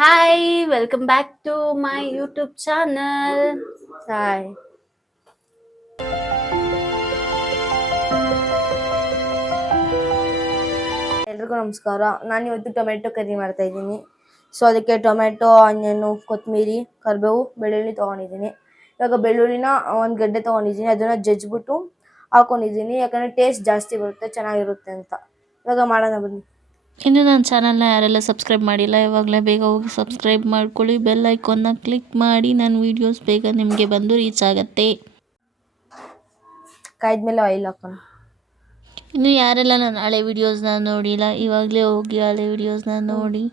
Hi, welcome back to my YouTube channel. Hi ಎಲ್ರಿಗೂ ನಮಸ್ಕಾರ. ನಾನು ಇವತ್ತು ಟೊಮೆಟೊ ಕರಿ ಮಾಡ್ತಾ ಇದ್ದೀನಿ. ಸೊ ಅದಕ್ಕೆ ಟೊಮೆಟೊ, ಆನಿಯನ್ನು, ಕೊತ್ತಂಬರಿ, ಕರಿಬೇವು, ಬೆಳ್ಳುಳ್ಳಿ ತೊಗೊಂಡಿದ್ದೀನಿ. ಇವಾಗ ಬೆಳ್ಳುಳ್ಳಿನ ಒಂದು ಗಡ್ಡೆ ತೊಗೊಂಡಿದ್ದೀನಿ, ಅದನ್ನು ಜಜ್ಜಿಬಿಟ್ಟು ಹಾಕೊಂಡಿದ್ದೀನಿ, ಯಾಕಂದರೆ ಟೇಸ್ಟ್ ಜಾಸ್ತಿ ಬರುತ್ತೆ, ಚೆನ್ನಾಗಿರುತ್ತೆ ಅಂತ. ಇವಾಗ ಮಾಡೋಣ ಬನ್ನಿ. ಇನ್ನು ನನ್ನ ಚಾನಲ್ನ ಯಾರೆಲ್ಲ ಸಬ್ಸ್ಕ್ರೈಬ್ ಮಾಡಿಲ್ಲ ಇವಾಗಲೇ ಬೇಗ ಹೋಗಿ ಸಬ್ಸ್ಕ್ರೈಬ್ ಮಾಡ್ಕೊಳ್ಳಿ, ಬೆಲ್ ಐಕಾನ್ನ ಕ್ಲಿಕ್ ಮಾಡಿ ನನ್ನ ವೀಡಿಯೋಸ್ ಬೇಗ ನಿಮಗೆ ಬಂದು ರೀಚ್ ಆಗುತ್ತೆ. ಕಾಯ್ದ್ಮೇಲೆ ಆಯಿಲ್ ಹಾಕೋಣ. ಇನ್ನು ಯಾರೆಲ್ಲ ನನ್ನ ಹಳೆ ವೀಡಿಯೋಸ್ನ ನೋಡಿಲ್ಲ ಇವಾಗಲೇ ಹೋಗಿ ಹಳೆ ವೀಡಿಯೋಸ್ನ ನೋಡಿ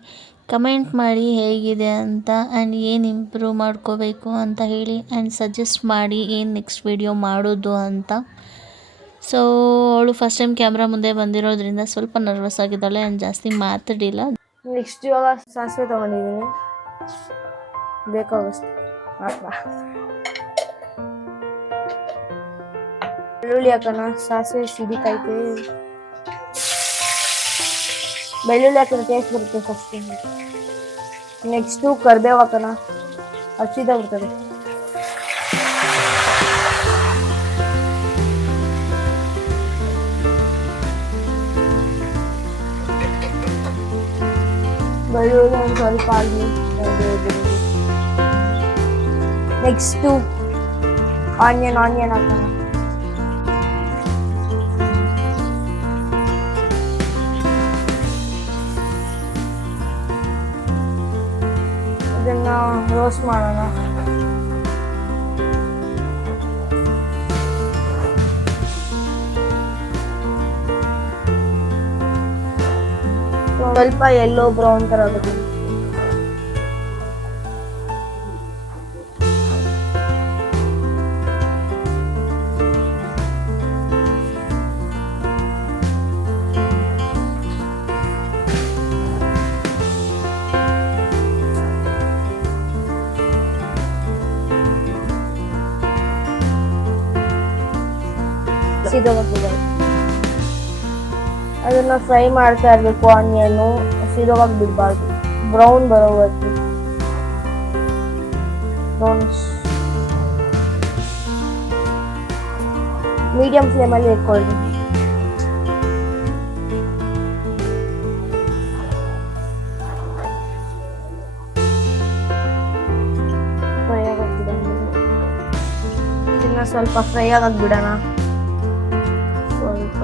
ಕಮೆಂಟ್ ಮಾಡಿ ಹೇಗಿದೆ ಅಂತ, ಆ್ಯಂಡ್ ಏನು ಇಂಪ್ರೂವ್ ಮಾಡ್ಕೋಬೇಕು ಅಂತ ಹೇಳಿ, ಆ್ಯಂಡ್ ಸಜೆಸ್ಟ್ ಮಾಡಿ ಏನು ನೆಕ್ಸ್ಟ್ ವೀಡಿಯೋ ಮಾಡೋದು ಅಂತ. ಸೊ ಅವಳು ಫಸ್ಟ್ ಟೈಮ್ ಕ್ಯಾಮ್ರಾ ಮುಂದೆ ಬಂದಿರೋದ್ರಿಂದ ಸ್ವಲ್ಪ ನರ್ವಸ್ ಆಗಿದ್ದಾಳೆ ಆ್ಯಂಡ್ ಜಾಸ್ತಿ ಮಾತಾಡಿಲ್ಲ. ನೆಕ್ಸ್ಟ್ ಇವಾಗ ಸಾಸಿವೆ ತೊಗೊಂಡಿದ್ದೀನಿ, ಬೇಕಾಗಷ್ಟು ಹಾಕಲ್ಲ. ಬೆಳ್ಳುಳ್ಳಿ ಹಾಕೋಣ. ಸಾಸಿವೆ ಸಿಡಿತೈತೆ. ಬೆಳ್ಳುಳ್ಳಿ ಹಾಕಿದ್ರೆ ಟೇಸ್ಟ್ ಬರುತ್ತೆ ಫಸ್ಟ್. ನೆಕ್ಸ್ಟು ಕರಿಬೇವು ಹಾಕೋಣ, ಹಸಿದಾಗ್ಬಿಡ್ತದೆ. ಬೆಳ್ಳುಳ್ಳಿ ಒಂದು ಸ್ವಲ್ಪ ಆಗಲಿ. ನೆಕ್ಸ್ಟು ಆನಿಯನ್ ಹಾಕೋಣ. ಇದನ್ನ ರೋಸ್ಟ್ ಮಾಡೋಣ. ಸ್ವಲ್ಪ ಯೆಲ್ಲೋ ಬ್ರೌನ್ ತರ ಆಗುತ್ತೆ. ಅದನ್ನ ಫ್ರೈ ಮಾಡ್ತಾ ಇರ್ಬೇಕು. ಆನಿಯನ್ನು ಸಿದೋವಾಗಿ ಬಿಡಬಾರ್ದು, ಬ್ರೌನ್ ಬರೋವರೆಗೂ. ಬ್ರೌನ್ಸ್ ಮೀಡಿಯಂ ಫ್ಲೇಮಲ್ಲಿ ಇಟ್ಕೊಳ್ಳಿ. ಫ್ರೈ ಆಗಕ್ಕೆ ಇದನ್ನ ಸ್ವಲ್ಪ ಫ್ರೈ ಆಗಕ್ಕೆ ಬಿಡೋಣ. ಸ್ವಲ್ಪ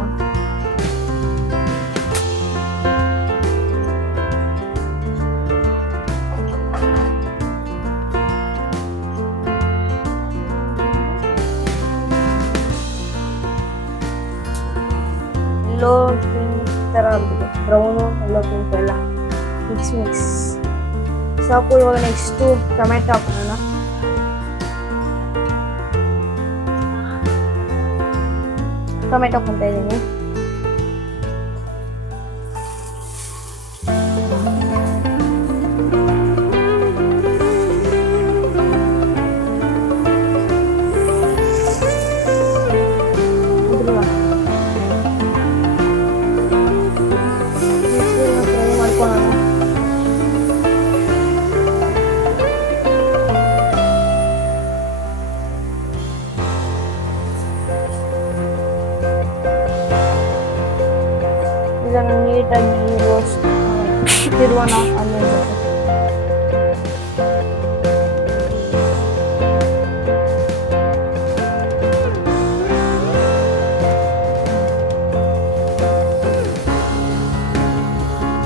ಎಲ್ಲೋ ಪಿಂಕ್ ಥರ ಆಗಿದೆ, ಬ್ರೌನು ಎಲ್ಲೋ ಪಿಂಕ್ ಎಲ್ಲ ಮಿಕ್ಸ್ ಸಾಕು. ಇವಾಗ ನೆಕ್ಸ್ಟು ಟೊಮೆಟೊ ಹಾಕೋಣ. ಟೊಮೆಟೊ ಹಾಕ್ತಾ ಇದ್ದೀನಿ. ಇದನ್ನು ನೀಟಾಗಿ ರೋಸ್ಟ್ ತಿರುವೋಣ ಆನಿಯನ್ ಜೊತೆ.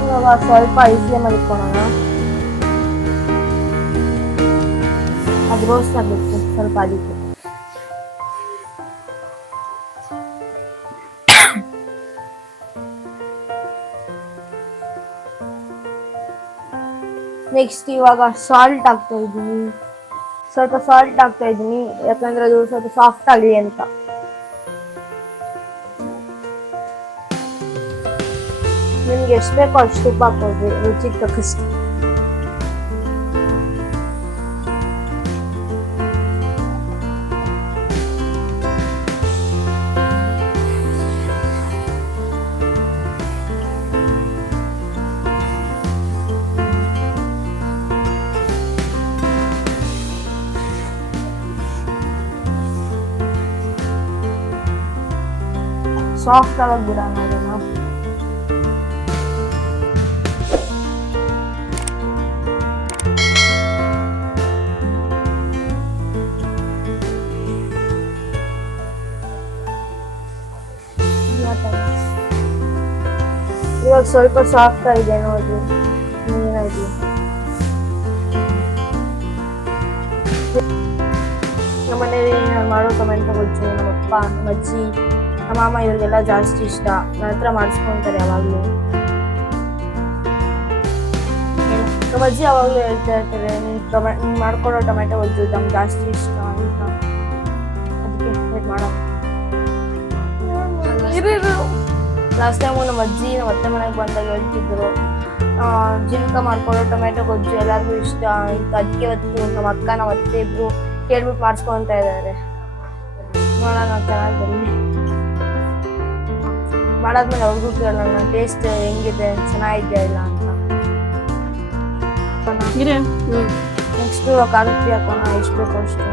ಇವಾಗ ಸ್ವಲ್ಪ ಐ ಫ್ಲೇಮಲ್ಲಿ ಇಟ್ಕೊಳ್ಳೋಣ. ಅದು ರೋಸ್ಟ್ ಆಗಬೇಕು ಸ್ವಲ್ಪ ಅದಕ್ಕೆ. ನೆಕ್ಸ್ಟ್ ಇವಾಗ ಸಾಲ್ಟ್ ಹಾಕ್ತಾ ಇದ್ದೀನಿ. ಸ್ವಲ್ಪ ಸಾಲ್ಟ್ ಹಾಕ್ತಾ ಇದ್ದೀನಿ, ಯಾಕಂದ್ರೆ ಅದು ಸ್ವಲ್ಪ ಸಾಫ್ಟ್ ಆಗಲಿ ಅಂತ. ನಿಮ್ಗೆ ಎಷ್ಟು ಬೇಕೋ ಅಷ್ಟು ಉಪ್ಪು ಹಾಕೋದ್ರಿ, ರುಚಿಗೆ ತಕ್ಕಷ್ಟು. ಸಾಫ್ಟ್ ಆಗಿ ಬಿಡೋಣ ಅದನ್ನ. ಇವಾಗ ಸ್ವಲ್ಪ ಸಾಫ್ಟ್ ಆಗಿದೆ ನೋಡ್ರಿ. ನೀರಾಗಿ ನಮ್ಮ ಮನೇಲಿ ನಾನು ಮಾಡೋ ಟೊಮೆಟೊ ಗೊಜ್ಜು ನಮ್ಮ ಅಪ್ಪ, ನಮ್ಮ ಅಜ್ಜಿ, ನಮ್ಮ ಮಾಮ ಇವ್ರಿಗೆಲ್ಲ ಜಾಸ್ತಿ ಇಷ್ಟ. ನನ್ನ ಹತ್ರ ಮಾಡಿಸ್ಕೊಂತಾರೆ ಯಾವಾಗಲೂ. ನಮ್ಮ ಅಜ್ಜಿ ಯಾವಾಗಲೂ ಹೇಳ್ತಾ ಇರ್ತಾರೆ, ನೀನು ಮಾಡ್ಕೊಡೋ ಟೊಮೆಟೊ ಗೊಜ್ಜು ನಮ್ಗೆ ಜಾಸ್ತಿ ಇಷ್ಟ ಅಂತ. ಅದಕ್ಕೆ ವೇಟ್ ಮಾಡೋಣ. ಲಾಸ್ಟ್ ಟೈಮು ನಮ್ಮ ಅಜ್ಜಿ ನಮ್ಮ ಅತ್ತೆ ಮನೆಗೆ ಬಂದಾಗ ಹೇಳ್ತಿದ್ರು, ಜೀವಿಕ ಮಾಡ್ಕೊಡೋ ಟೊಮೆಟೊ ಗೊಜ್ಜು ಎಲ್ಲರಿಗೂ ಇಷ್ಟ ಅಂತ. ಅದಕ್ಕೆ ಇವತ್ತು ನಮ್ಮ ಅಕ್ಕ ನಮ್ಮ ಅತ್ತೆ ಇಬ್ರು ಕೇಳ್ಬಿಟ್ಟು ಮಾಡಿಸ್ಕೊತಾ ಇದ್ದಾರೆ. ನೋಡೋಣ ಚೆನ್ನಾಗಿ ಬರಲಿ. ಮಾಡಾದ್ಮೇಲೆ ಅವ್ರಿಗೂ ಕೇಳೋಣ ಟೇಸ್ಟ್ ಹೆಂಗಿದೆ, ಚೆನ್ನಾಗಿದೆಯಾ ಇಲ್ಲ ಅಂತ. ನೆಕ್ಸ್ಟು ಖಾರದ ಪುಡಿ ಹಾಕೋಣ, ಎಷ್ಟು ಬೇಕೋ ಅಷ್ಟು.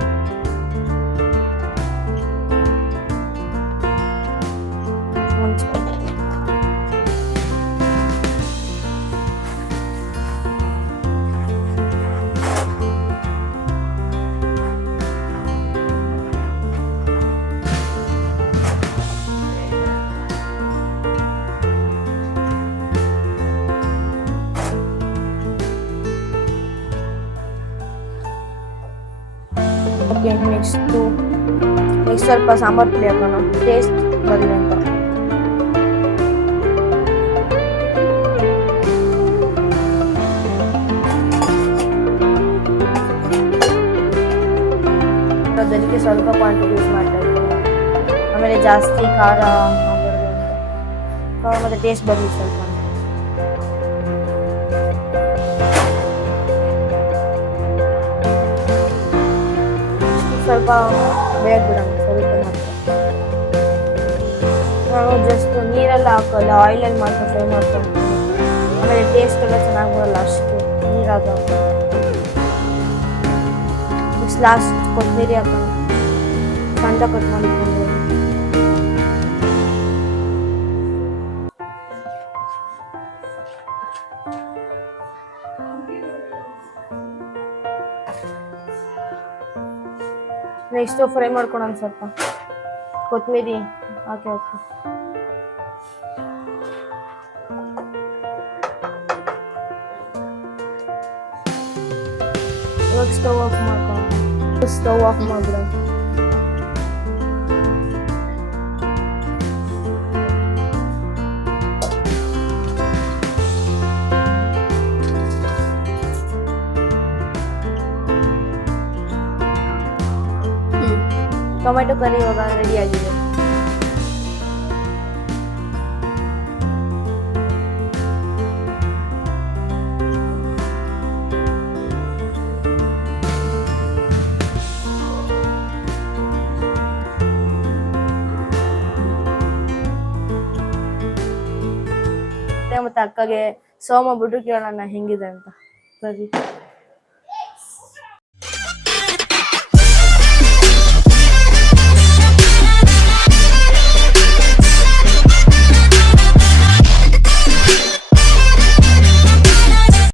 ಓಕೆ, ನೆಕ್ಸ್ಟ್ ಸ್ವಲ್ಪ ಸಾಂಬಾರು ಪುಡಿ ಹಾಕೋಣ, ಟೇಸ್ಟ್ ಬರಲಿ ಅಂತ. ಅದಕ್ಕೆ ಸ್ವಲ್ಪ ಕ್ವಾಂಟಿಟಿ ಯೂಸ್ ಮಾಡ್ತಾ ಇದ್ದೀನಿ. ಆಮೇಲೆ ಜಾಸ್ತಿ ಖಾರ ಆಗಬಾರ್ದು ಅಂತ, ಮತ್ತು ಟೇಸ್ಟ್ ಬರಲಿ ಸ್ವಲ್ಪ. ಸ್ವಲ್ಪ ಬೇಗ ಬಿಡೋಣ, ಸ್ವಲ್ಪ ಮಾತ್ರ. ನಾನು ಜಸ್ಟ್ ನೀರೆಲ್ಲ ಹಾಕೋಲ್ಲ, ಆಯಿಲಲ್ಲಿ ಮಾತ್ರ ಫ್ರೈ ಮಾಡ್ಕೊಳ್ತೀನಿ. ಆಮೇಲೆ ಟೇಸ್ಟ್ ಎಲ್ಲ ಚೆನ್ನಾಗಿ ಬರಲ್ಲ ಅಷ್ಟು ನೀರಾಗ. ಲಾಸ್ಟ್ ಕೊತ್ತಂಬರಿ ಹಾಕೋಣ, ಸಣ್ಣ ಕಟ್ ಮಾಡಿಕೊಂಡು. ನೆಕ್ಸ್ಟ್ ಫ್ರೈ ಮಾಡ್ಕೊಳೋಣ, ಸ್ವಲ್ಪ ಕೊತ್ತಂಬರಿ ಹಾಕಿ ಹಾಕಿ. ಇವಾಗ ಸ್ಟವ್ ಆಫ್ ಮಾಡ್ಕೊಳ್ಳೋಣ. ಸ್ಟವ್ ಆಫ್ ಮಾಡ್ಬಿಡೋಣ. ಟೊಮೆಟೊ ಕರಿ ಇವಾಗ ರೆಡಿ ಆಗಿದೆ. ಮತ್ತೆ ಅಕ್ಕಗೆ ಸರ್ವ್ ಮಾಡ್ಬಿಟ್ಟು ಕೇಳೋಣ ಹೆಂಗಿದೆ ಅಂತ. ಸರಿ.